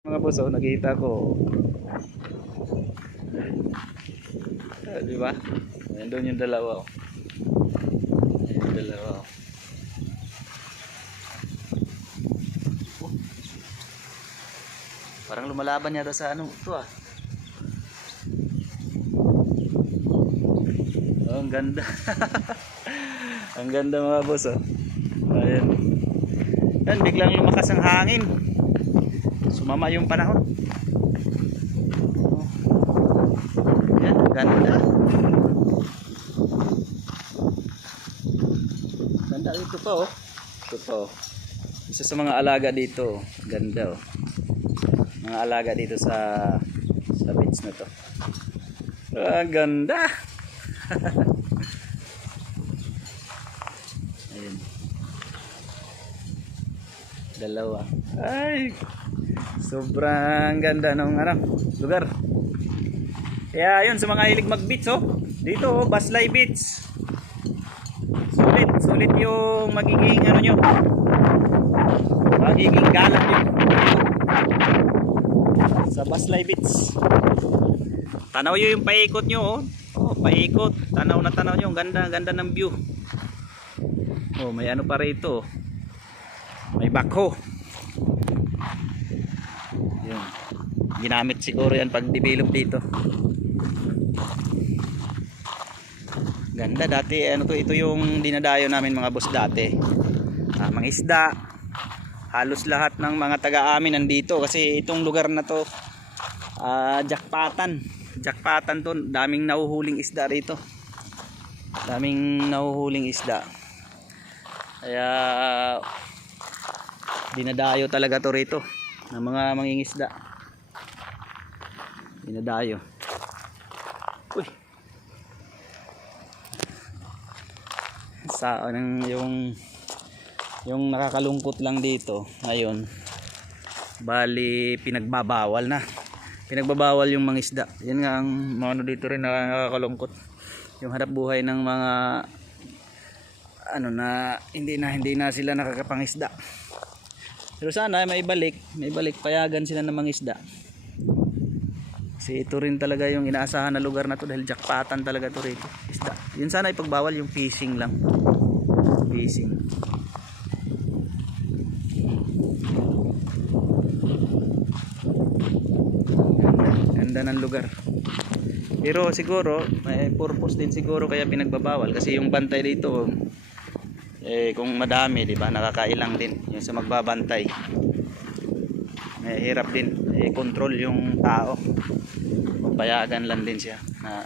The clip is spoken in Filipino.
Mga boss, oh, nakita ko. Di ba? Nandun yung dalawa. Oh. Ayan yung dalawa. Oh. Parang lumalaban yata sa ano ito ah. Oh, ang ganda. Ang ganda mga boss, oh. Ayan. Yan, biglang lumakas ang hangin. Sumama yung panahon. Yan, ganda. Ganda ito pa oh. Ito pa oh. Isa sa mga alaga dito. Ganda oh. Mga alaga dito sa beach na to. Ah, ganda. Ayun. Dalawa. Ay. Sobrang ganda ng lugar. Kaya yun sa mga hilig mag-beach oh. Dito oh, Baslay Beach. Sulit yung magiging nyo. Magiging gala nyo sa Baslay Beach. Tanaw yung paikot nyo oh. Oh, paikot. Tanaw nyo. Ang ganda ng view. Oh, may ano pa rito. May bakho. Yun. Ginamit siguro yan pag develop dito. Ganda dati ito yung dinadayo namin mga boss dati. Mga isda. Halos lahat ng mga taga-amin nandito kasi itong lugar na to jackpatan to, daming nahuhuling isda rito. Kaya dinadayo talaga to rito ng mga mangingisda. Dinadayo. Uy. Sa yung nakakalungkot lang dito ngayon, bali pinagbabawal yung mangisda. Yan nga ang ano dito rin nakakalungkot, yung hanap buhay ng mga na hindi na sila nakakapangisda. Pero sana may balik payagan sila ng mangisda. Kasi ito rin talaga yung inaasahan na lugar na to dahil jackpatan talaga to rito, isda. Yun sana ipagbawal yung fishing lang. Fishing. Ganda ng lugar. Pero siguro may purpose din siguro kaya pinagbabawal kasi yung bantay dito kung madami, di ba, nakakailang din yung sa magbabantay. May hirap din control yung tao. Payagan lang din siya na